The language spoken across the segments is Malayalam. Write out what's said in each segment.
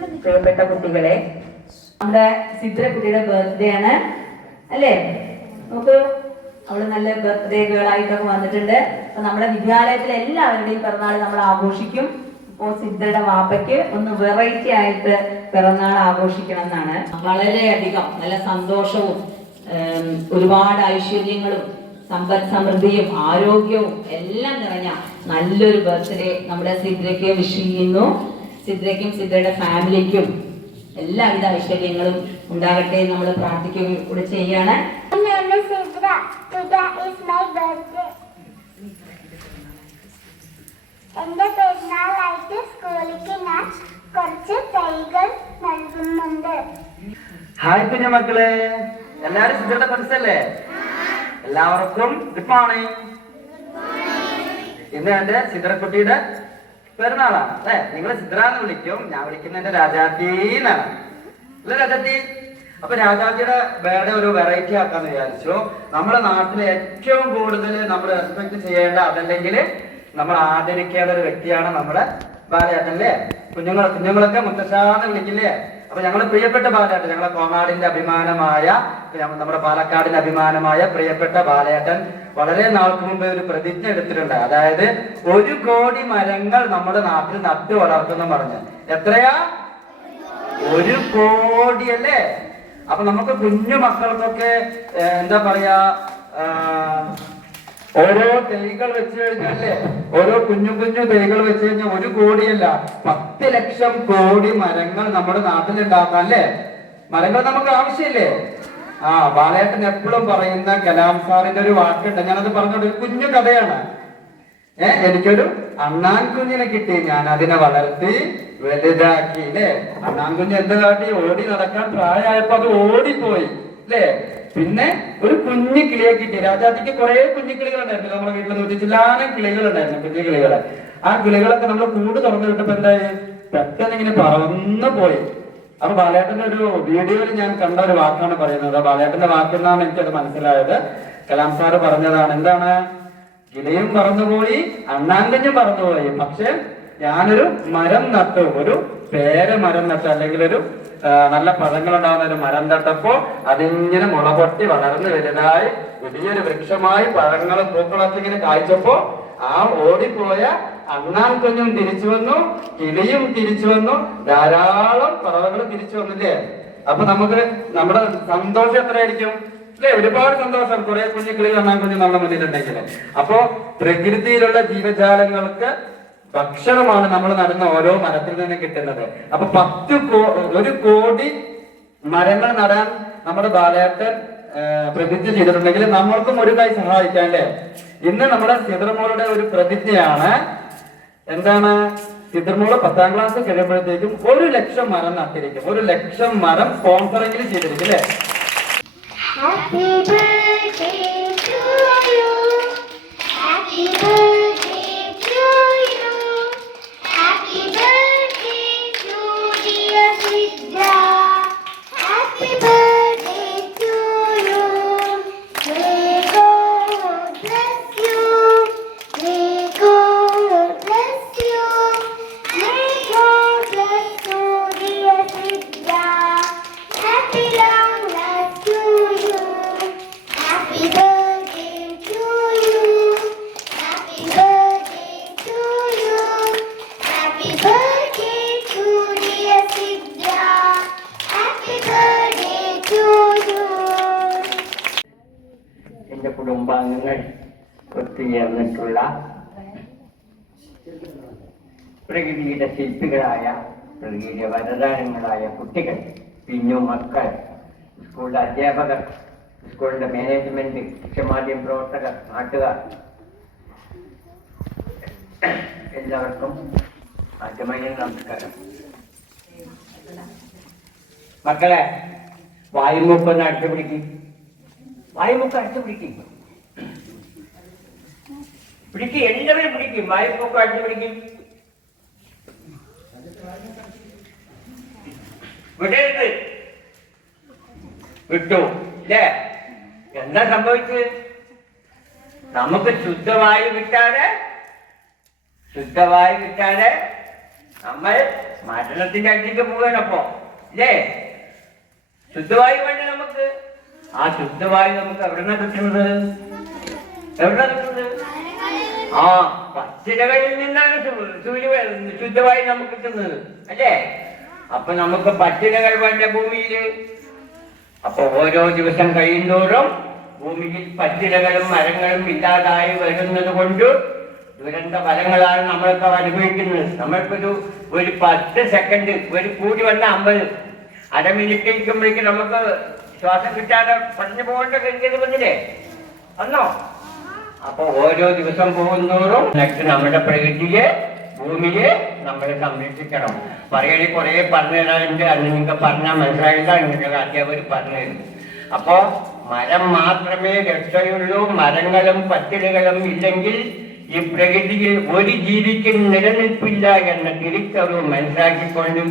പ്രിയപ്പെട്ട കുട്ടികളെ നമ്മുടെ സിദ്ര കുട്ടിയുടെ ബർത്ത്ഡേ ആണ്. അല്ലേ? നമുക്ക് അവൾ നല്ല ബർത്ത്ഡേ ഗേൾ ആയിട്ടൊക്കെ വന്നിട്ടുണ്ട്. അപ്പൊ നമ്മുടെ വിദ്യാലയത്തിലെ എല്ലാവരുടെയും പിറന്നാൾ നമ്മൾ ആഘോഷിക്കും. അപ്പോൾ സിദ്ധയുടെ വാപ്പയ്ക്ക് ഒന്ന് വെറൈറ്റി ആയിട്ട് പിറന്നാൾ ആഘോഷിക്കണം എന്നാണ് വളരെയധികം നല്ല സന്തോഷവും ഒരുപാട് ഐശ്വര്യങ്ങളും സമ്പദ് സമൃദ്ധിയും ആരോഗ്യവും എല്ലാം നിറഞ്ഞ നല്ലൊരു ബർത്ത്ഡേ നമ്മുടെ സിദ്രയ്ക്ക് വിഷ് ചെയ്യുന്നു. സിദ്രയ്ക്കും സിദ്രയുടെ ഫാമിലിക്കും എല്ലാവിധ ഐശ്വര്യങ്ങളും ഉണ്ടാകട്ടെ എന്ന് നമ്മൾ പ്രാർത്ഥിക്കുകയും കൂടെ ചെയ്യാണ്. എന്റെ പെരുന്നാളായിട്ട് സ്കൂളിലേക്ക് ഞാൻ കുറച്ച് തൈകൾ നൽകുന്നുണ്ട്. ഹായ് കുഞ്ഞു മക്കളെ എല്ലാരും സിദ്ധയുടെ ഫ്രണ്ട്സല്ലേ എല്ലാവർക്കും ഗുഡ് മോർണിംഗ് ഇന്ന് എന്റെ സിദ്ധറക്കുട്ടിയുടെ പെരുന്നാളാണ് അല്ലെ? നിങ്ങൾ എന്ന് വിളിക്കും. ഞാൻ വിളിക്കുന്ന എന്റെ രാജാത്തി എന്നാണ്. അല്ലേ രാജാത്തി അപ്പൊ രാജാത്തിയുടെ വേറെ ഒരു വെറൈറ്റി ആക്കാന്ന് വിചാരിച്ചു. നമ്മുടെ നാട്ടിൽ ഏറ്റവും കൂടുതൽ നമ്മൾ റെസ്പെക്ട് ചെയ്യേണ്ട അതല്ലെങ്കിൽ നമ്മൾ ആദരിക്കേണ്ട ഒരു വ്യക്തിയാണ് നമ്മുടെ ഭാര്യ അല്ലേ കുഞ്ഞുങ്ങൾ കുഞ്ഞുങ്ങളൊക്കെ മുത്തശ്ശാന്ന് വിളിക്കില്ലേ? അപ്പൊ ഞങ്ങൾ പ്രിയപ്പെട്ട ബാലേട്ടൻ ഞങ്ങളെ കോമാടിന്റെ അഭിമാനമായ നമ്മുടെ പാലക്കാടിന്റെ അഭിമാനമായ പ്രിയപ്പെട്ട ബാലേട്ടൻ വളരെ നാൾക്ക് മുമ്പ് ഒരു പ്രതിജ്ഞ എടുത്തിട്ടുണ്ട്. അതായത് ഒരു കോടി മരങ്ങൾ നമ്മുടെ നാട്ടിൽ നട്ടു വളർത്തുന്ന പറഞ്ഞു. എത്രയാ? ഒരു കോടി അല്ലേ അപ്പൊ നമുക്ക് കുഞ്ഞു മക്കൾക്കൊക്കെ എന്താ പറയാ ഓരോ തൈകൾ വെച്ച് കഴിഞ്ഞാലേ ഓരോ കുഞ്ഞു കുഞ്ഞു തൈകൾ വെച്ച് കഴിഞ്ഞാൽ ഒരു കോടിയല്ല പത്ത് ലക്ഷം കോടി മരങ്ങൾ നമ്മുടെ നാട്ടിൽ ഉണ്ടാക്കാം അല്ലേ? മരങ്ങൾ നമുക്ക് ആവശ്യമില്ലേ? ആ ബാലേട്ടൻ എപ്പോഴും പറയുന്ന കലാം സാറിന്റെ ഒരു വാക്കുണ്ട്. ഞാനത് പറഞ്ഞത് ഒരു കുഞ്ഞു കഥയാണ്. ഏ എനിക്കൊരു അണ്ണാൻ കുഞ്ഞിനെ കിട്ടി. ഞാൻ അതിനെ വളർത്തി വലുതാക്കി അല്ലേ? അണ്ണാൻ കുഞ്ഞ് എന്ത് കാട്ടി? ഓടി നടക്കാൻ പ്രായമായപ്പോ അത് ഓടിപ്പോയി അല്ലേ? പിന്നെ ഒരു കുഞ്ഞു കിളിയെ കിട്ടി രാജാതിക്ക് കുറെ കുഞ്ഞു കിളികൾ ഉണ്ടായിരുന്നു നമ്മുടെ വീട്ടിൽ നൂറ്റി ചില്ലാനം കിളികൾ ഉണ്ടായിരുന്നു കുഞ്ഞു കിളികളെ. ആ കിളികളൊക്കെ നമ്മൾ കൂട് തുറന്നു വിട്ടപ്പോ എന്തായി? പെട്ടെന്ന് ഇങ്ങനെ പറന്നു പോയി. അപ്പൊ ബാലേട്ടന്റെ ഒരു വീഡിയോയിൽ ഞാൻ കണ്ട ഒരു വാക്കാണ് പറയുന്നത്. ബാലേട്ടന്റെ വാക്കെന്നാണ് അത് മനസ്സിലായത്. കലാം സാറ് പറഞ്ഞതാണ് എന്താണ്? കിളിയും പറന്നുപോയി അണ്ണാങ്കഞ്ഞും പറന്നുപോയി. പക്ഷെ ഞാനൊരു മരം നട്ടു. ഒരു പേര മരം നട്ടു അല്ലെങ്കിൽ ഒരു നല്ല പഴങ്ങൾ ഉണ്ടാകുന്ന ഒരു മരം നട്ടപ്പോ അതിങ്ങനെ മുളപൊട്ടി വളർന്നു വലുതായി വലിയൊരു വൃക്ഷമായി പഴങ്ങളും പൂക്കളൊക്കെ ഇങ്ങനെ കായ്ച്ചപ്പോ ആ ഓടിപ്പോയ അണ്ണാൻ കുഞ്ഞും തിരിച്ചു വന്നു കിളിയും തിരിച്ചു വന്നു ധാരാളം പറവകൾ തിരിച്ചു വന്നില്ലേ? അപ്പൊ നമുക്ക് നമ്മുടെ സന്തോഷം എത്രയായിരിക്കും? അല്ലെ? ഒരുപാട് സന്തോഷം. കുറെ കുഞ്ഞു കിളി അണ്ണാൻ കുഞ്ഞു നമ്മുടെ മുന്നിലുണ്ടെങ്കിൽ അപ്പോ പ്രകൃതിയിലുള്ള ജീവജാലങ്ങൾക്ക് ഭക്ഷണമാണ് നമ്മൾ നടന്ന ഓരോ മരത്തിൽ നിന്നും കിട്ടുന്നത്. അപ്പൊ പത്ത് ഒരു കോടി മരങ്ങൾ നടാൻ നമ്മുടെ ബാലയാട്ടൻ പ്രതിജ്ഞ ചെയ്തിട്ടുണ്ടെങ്കിൽ നമ്മൾക്കും ഒരു കൈ സഹായിക്കാം ഇന്ന് നമ്മുടെ സിതർമോളുടെ ഒരു പ്രതിജ്ഞയാണ് എന്താണ്? സിതർമോൾ പത്താം ക്ലാസ് കഴിയുമ്പോഴത്തേക്കും ഒരു ലക്ഷം മരം നട്ടിരിക്കും. ഒരു ലക്ഷം മരം സ്പോൺസറെങ്കിലും ചെയ്തിരിക്കും അല്ലേ? പ്രകൃതിയുടെ ശില്പികളായ പ്രകൃതിയുടെ വരദാനങ്ങളായ കുട്ടികൾ പിന്നു മക്കൾ സ്കൂളിലെ അധ്യാപകർ സ്കൂളിന്റെ മാനേജ്മെന്റ് ശിക്ഷമാധ്യമ പ്രവർത്തകർ നാട്ടുകാർ എല്ലാവർക്കും ആദ്യമായി നമസ്കാരം. മക്കളെ വായുമൂക്കൊന്ന് അടിച്ചു പിടിക്കും വായുമൂക്ക് അടിച്ചു പിടിക്കും എല്ലാവരും പിടിക്കും വായുമൂക്ക് അടിച്ചു പിടിക്കും. വിടരുത് വിട്ടു അല്ലേ എന്താ സംഭവിച്ചത്? നമുക്ക് ശുദ്ധവായു കിട്ടാതെ ശുദ്ധവായു കിട്ടാതെ നമ്മൾ മരണത്തിന്റെ അടുത്തേക്ക് പോവാനപ്പോ അല്ലേ ശുദ്ധവായു വേണ്ട നമുക്ക്? ആ ശുദ്ധവായു നമുക്ക് എവിടെന്നാ കിട്ടുന്നത്? എവിടെന്നാ കിട്ടുന്നത്? ആ പച്ചിലകളിൽ നിന്നാണ് സൂര്യ ശുദ്ധമായി നമുക്ക് കിട്ടുന്നത്. അല്ലേ? അപ്പൊ നമുക്ക് പച്ചിലകൾ വേണ്ട ഭൂമിയിൽ. അപ്പൊ ഓരോ ദിവസം കഴിയുന്തോറും ഭൂമിയിൽ പച്ചിലകളും മരങ്ങളും ഇല്ലാതായി വരുന്നത് കൊണ്ട് ദുരന്ത ഫലങ്ങളാണ് നമ്മളൊക്കെ അനുഭവിക്കുന്നത്. നമ്മൾക്കൊരു ഒരു പത്ത് സെക്കൻഡ് ഒരു കൂടി വന്ന അമ്പത്. അര മിനിറ്റ് ഇരിക്കുമ്പോഴേക്കും നമുക്ക് ശ്വാസം കിട്ടാതെ പറഞ്ഞു പോകേണ്ട കഴിഞ്ഞത് വന്നില്ലേ? വന്നോ? അപ്പൊ ഓരോ ദിവസം പോകുന്നതോറും നെക്സ്റ്റ് നമ്മുടെ പ്രകൃതിയെ ഭൂമിയെ നമ്മൾ സംരക്ഷിക്കണം. പറയണി കുറെ പറഞ്ഞു അന്ന് നിങ്ങൾക്ക് പറഞ്ഞാൽ മനസ്സിലായില്ല. നിങ്ങൾക്ക് അധ്യാപകർ പറഞ്ഞു തരും അപ്പോ മരം മാത്രമേ രക്ഷയുള്ളൂ. മരങ്ങളും പച്ചിലകളും ഇല്ലെങ്കിൽ ഈ പ്രകൃതിയിൽ ഒരു ജീവിക്കും നിലനിൽപ്പില്ല എന്ന തിരിച്ചറിവ് മനസ്സിലാക്കിക്കൊണ്ട്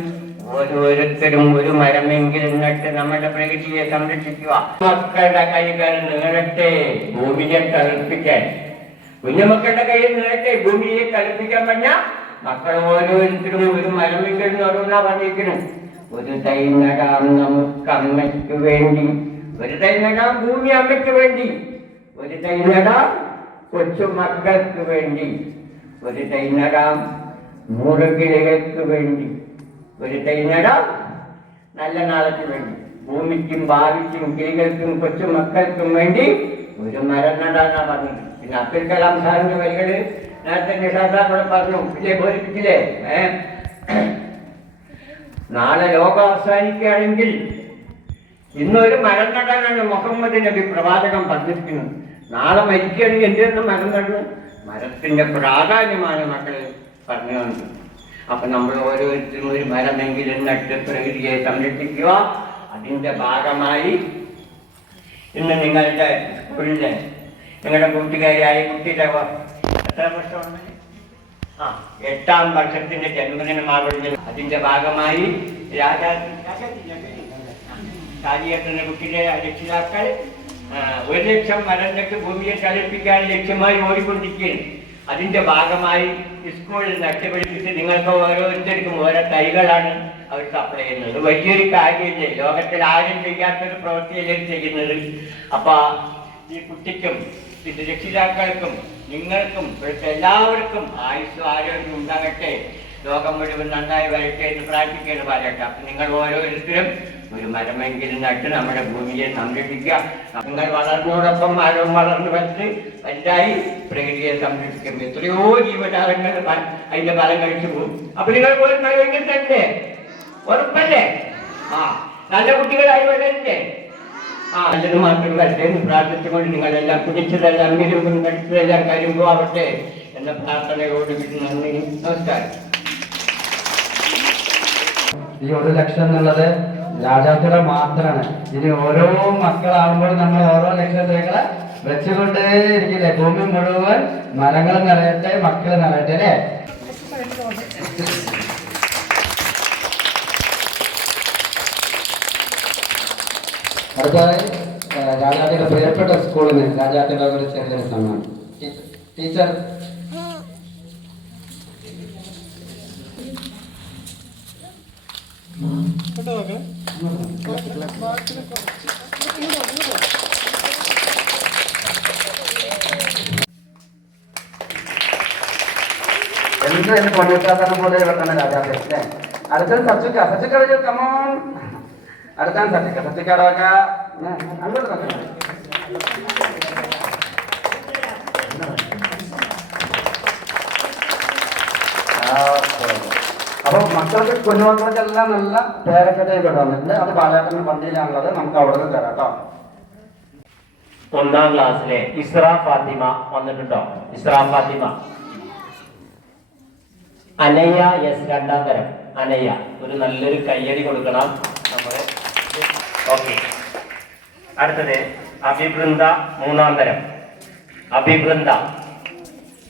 ഓരോരുത്തരും ഒരു മരമെങ്കിലും നട്ട് നമ്മുടെ പ്രകൃതിയെ സംരക്ഷിക്കുക. മക്കളുടെ കൈകൾ നീളട്ടെ ഭൂമിയെ തളിപ്പിക്കാൻ. കുഞ്ഞുമക്കളുടെ കൈ നീളട്ടെ ഭൂമിയെ തളിപ്പിക്കാൻ പറഞ്ഞ മക്കൾ ഓരോരുത്തരും ഒരു മരമെങ്കിലും നടന്നാ പറഞ്ഞിരിക്കണം ഒരു തൈ നടാം നമുക്ക് അമ്മയ്ക്ക് വേണ്ടി ഒരു തൈ നടാം ഭൂമി അമ്മയ്ക്ക് വേണ്ടി ഒരു തൈ നടാം കൊച്ചു മക്കൾക്ക് വേണ്ടി ഒരു തൈ നടാം മുറുകിളികൾക്ക് വേണ്ടി. ഒരു തൈ നടാം നല്ല നാളേക്ക് വേണ്ടി. ഭൂമിക്കും ഭാവിക്കും കിളികൾക്കും കൊച്ചു മക്കൾക്കും വേണ്ടി ഒരു മരം നടാനാ പറഞ്ഞത്. പിന്നെ അബ്ദുൽ കലാം സാറിന്റെ വരികൾ നേരത്തെ നിഷാദാക്കളെ പറഞ്ഞു. ഇല്ലേ ബോധിപ്പിച്ചില്ലേ? നാളെ ലോകം അവസാനിക്കുകയാണെങ്കിൽ ഇന്നൊരു മരം നടാനാണ് മുഹമ്മദ് നബി പ്രവാചകം പറഞ്ഞിരിക്കുന്നത്. നാളെ മരിക്കുകയാണെങ്കിൽ എന്തിനൊന്നും മരം നടന്നു മരത്തിന്റെ പ്രാധാന്യമാണ് മക്കളെ പറഞ്ഞു തന്നത് അപ്പൊ നമ്മൾ ഓരോരുത്തരും ഒരു മരമെങ്കിലും നട്ട് പ്രകൃതിയെ സംരക്ഷിക്കുക അതിന്റെ ഭാഗമായി ഇന്ന് നിങ്ങളുടെ സ്കൂളിലെ നിങ്ങളുടെ കൂട്ടുകാരിയായ കുട്ടിയുടെ എത്ര വർഷമാണ്? ആ എട്ടാം വർഷത്തിന്റെ ജന്മദിനം ആഘോഷിക്കുന്നു അതിന്റെ ഭാഗമായി രാജാ കാലിയേറ്റുന്ന കുട്ടിയുടെ രക്ഷിതാക്കൾ ഒരു ലക്ഷം മരം ഭൂമിയെ ചലിപ്പിക്കാൻ ലക്ഷ്യമായി ഓടിക്കൊണ്ടിരിക്കുകയാണ്. അതിന്റെ ഭാഗമായി സ്കൂളിൽ നട്ടുപിടിപ്പിച്ച് നിങ്ങൾക്ക് ഓരോരുത്തർക്കും ഓരോ തൈകളാണ് അവർ സപ്ലൈ ചെയ്യുന്നത്. വലിയൊരു കാര്യമില്ലേ? ലോകത്തിൽ ആരും ചെയ്യാത്തൊരു പ്രവൃത്തിയല്ലേ ചെയ്യുന്നത്? അപ്പൊ ഈ കുട്ടിക്കും ഇത് രക്ഷിതാക്കൾക്കും നിങ്ങൾക്കും ഇവിടുത്തെ എല്ലാവർക്കും ആയുസ്സും ആരോഗ്യം ഉണ്ടാകട്ടെ. ലോകം മുഴുവൻ നന്നായി വരട്ടെ എന്ന് പ്രാർത്ഥിക്കുകയാണ് പറയട്ടെ അപ്പൊ നിങ്ങൾ ഓരോരുത്തരും ഒരു മരമെങ്കിലും നട്ട് നമ്മുടെ ഭൂമിയെ സംരക്ഷിക്കുക. നിങ്ങൾ വളർന്നോടൊപ്പം മരവും വളർന്നു വെച്ച് വലുതായി പ്രകൃതിയെ സംരക്ഷിക്കും എത്രയോ ജീവജാലങ്ങൾ അതിന്റെ ഫലം കഴിച്ചു പോകും. അപ്പൊ നിങ്ങൾ പോലും മരമെങ്കിൽ തന്നെ ഉറപ്പല്ലേ? ആ നല്ല കുട്ടികളായി വരണ്ടേ ആ നല്ലത് മാത്രം വരട്ടെ എന്ന് പ്രാർത്ഥിച്ചുകൊണ്ട് നിങ്ങളെല്ലാം കുടിച്ചതെല്ലാം നിരൂപം കഴിച്ചതെല്ലാം കരിമ്പോ ആവട്ടെ എന്ന പ്രാർത്ഥനയോട് നന്ദി. നമസ്കാരം. ഈ ഒരു ലക്ഷം എന്നുള്ളത് രാജാത്തിയുടെ മാത്രമാണ് ഇനി ഓരോ മക്കളാകുമ്പോൾ നമ്മൾ ഓരോ ലക്ഷത്തേക്കളെ വെച്ചുകൊണ്ടേ ഇരിക്കില്ലേ ഭൂമി മുഴുവൻ മരങ്ങൾ നിറയട്ടെ മക്കൾ നിറയട്ടെ അല്ലേ? അടുത്തതായി രാജാത്തിയുടെ പ്രിയപ്പെട്ട സ്കൂളിന് രാജാത്തിയുടെ ഒരു ചെറിയൊരു സമ്മാനം. ടീച്ചർ. എന്ത് എന്ന് പൊന്നിട്ടാത്തനെ പോലെ വെക്കുന്ന രാജാവ് അല്ലേ? അടുത്തത് സച്ചുക്ക സച്ചുക്കട കമോൺ അടുത്താണ് സച്ചിക്ക സച്ചിക്കടവക്ക അങ്ങോട്ട് സച്ചിക്ക മക്കൾക്ക് കുഞ്ഞുമക്കൾക്കെല്ലാം നല്ല പേരക്കഥയൊക്കെ പെടുന്നുണ്ട് അത് ബാലേട്ടന്റെ പന്തിയിലാണുള്ളത് നമുക്ക് അവിടെ നിന്ന് തരാം കേട്ടോ. ഒന്നാം ക്ലാസ്സിലെ ഇസ്ര ഫാത്തിമ വന്നിട്ടുണ്ടോ? ഇസ്ര ഫാത്തിമ. അനയ്യ എസ് രണ്ടാം തരം. അനയ്യ ഒരു നല്ലൊരു കയ്യടി കൊടുക്കണം നമ്മുടെ ഓക്കെ. അടുത്തത് അഭിവൃന്ദ മൂന്നാം തരം. അഭിവൃന്ദ.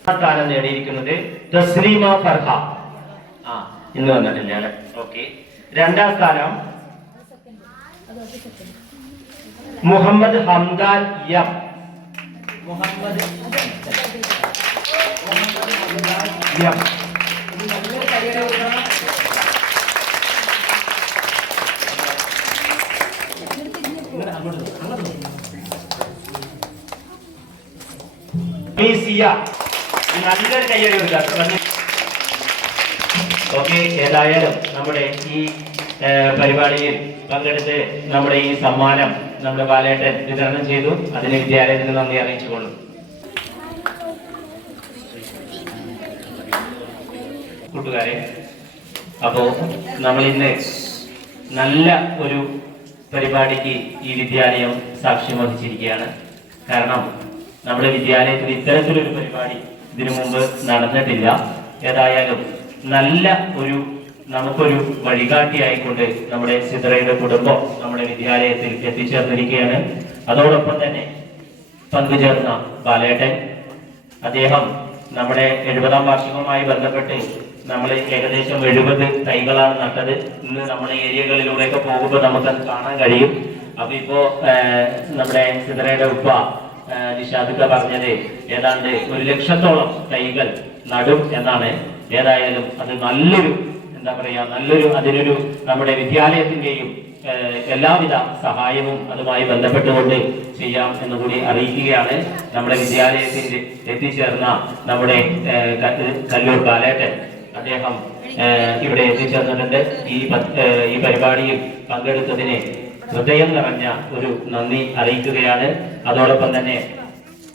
സ്ഥാനം നേടിയിരിക്കുന്നത് തസ്ലീമ ഫർഹ. ആ ഇന്ന് വന്നിട്ടില്ലാണ് ഓക്കെ രണ്ടാം സ്ഥാനം മുഹമ്മദ് ഹംദാൻ എം മുഹമ്മദ് എം നല്ലൊരു കയ്യടി കൊടുക്കാം ഓക്കെ ഏതായാലും നമ്മുടെ ഈ പരിപാടിയിൽ പങ്കെടുത്ത് നമ്മുടെ ഈ സമ്മാനം നമ്മുടെ ബാലേട്ടൻ വിതരണം ചെയ്തു. അതിന് വിദ്യാലയത്തിന് നന്ദി അറിയിച്ചുകൊള്ളു കൂട്ടുകാരെ അപ്പോ നമ്മൾ ഇന്ന് നല്ല ഒരു പരിപാടിക്ക് ഈ വിദ്യാലയം സാക്ഷ്യം വഹിച്ചിരിക്കുകയാണ്. കാരണം നമ്മുടെ വിദ്യാലയത്തിൽ ഇത്തരത്തിലൊരു പരിപാടി ഇതിനു മുമ്പ് നടന്നിട്ടില്ല. ഏതായാലും നല്ല ഒരു നമുക്കൊരു വഴികാട്ടിയായിക്കൊണ്ട് നമ്മുടെ സിദ്രയുടെ കുടുംബം നമ്മുടെ വിദ്യാലയത്തിൽ എത്തിച്ചേർന്നിരിക്കുകയാണ്. അതോടൊപ്പം തന്നെ പങ്കുചേർന്ന ബാലേട്ടൻ അദ്ദേഹം നമ്മുടെ എഴുപതാം വാർഷികവുമായി ബന്ധപ്പെട്ട് നമ്മൾ ഏകദേശം എഴുപത് തൈകളാണ് നട്ടത്. ഇന്ന് നമ്മുടെ ഏരിയകളിലൂടെയൊക്കെ പോകുമ്പോൾ നമുക്കത് കാണാൻ കഴിയും. അപ്പൊ ഇപ്പോ നമ്മുടെ സിദ്രയുടെ ഉപ്പ നിഷാദുക്ക പറഞ്ഞത് ഏതാണ്ട് ഒരു ലക്ഷത്തോളം തൈകൾ നടും എന്നാണ്. ഏതായാലും അത് നല്ലൊരു എന്താ പറയാ നല്ലൊരു അതിനൊരു നമ്മുടെ വിദ്യാലയത്തിന്റെയും എല്ലാവിധ സഹായവും അതുമായി ബന്ധപ്പെട്ടുകൊണ്ട് ചെയ്യാം എന്ന് കൂടി അറിയിക്കുകയാണ്. നമ്മുടെ വിദ്യാലയത്തിൽ എത്തിച്ചേർന്ന നമ്മുടെ കല്ലൂർ ബാലേട്ടൻ അദ്ദേഹം ഇവിടെ എത്തിച്ചേർന്നിട്ടുണ്ട്. ഈ ഈ പരിപാടിയിൽ പങ്കെടുത്തതിന് ഹൃദയം നിറഞ്ഞ ഒരു നന്ദി അറിയിക്കുകയാണ്. അതോടൊപ്പം തന്നെ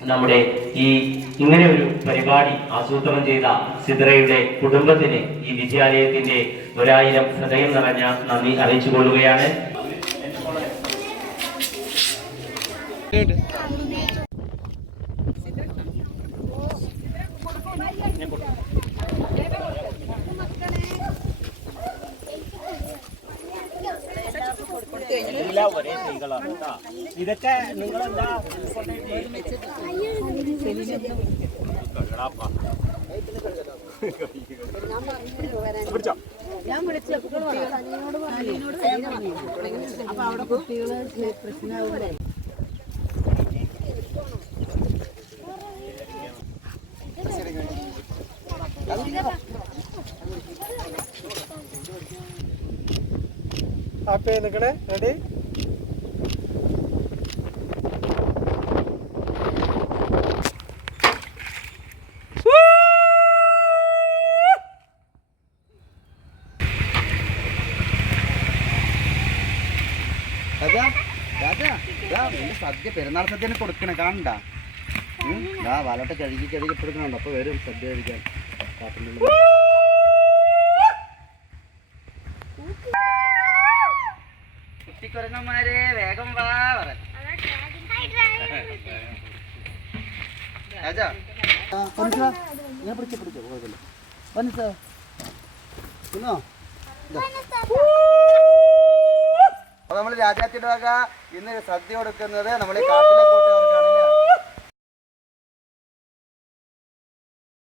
നമ്മുടെ ഈ ഇങ്ങനെ ഒരു പരിപാടി ആസൂത്രണം ചെയ്ത സിദ്രയുടെ കുടുംബത്തിന് ഈ വിദ്യാലയത്തിന്റെ ഒരായിരം ഹൃദയം നിറഞ്ഞ നന്ദി അറിയിച്ചു കൊള്ളുകയാണ് ഇതൊക്കെ നിങ്ങളെന്താ ഹാപ്പി നിൽക്കണേ റെഡി രാജാ രാജാ ഇതാ നിന്റെ സദ്യ പെരുന്നാൾ സദ്യന് കൊടുക്കണേ. കാണണ്ട? ആ വലട്ട് കഴുകി കഴുകി കൊടുക്കണുണ്ട്. അപ്പൊ വരും സദ്യ കഴിക്കാൻ. കാട്ടിന്റെ വേഗം വാ രാജാ. ഞാൻ പിടിച്ചോ പിടിച്ചോ. കുഴപ്പമില്ല വനിസ തിന്നോ? അപ്പൊ നമ്മൾ രാജാത്തിന്റെ വക ഇന്ന് സദ്യ കൊടുക്കുന്നത് നമ്മൾ കാട്ടിലെ കൂട്ടുകാർക്ക്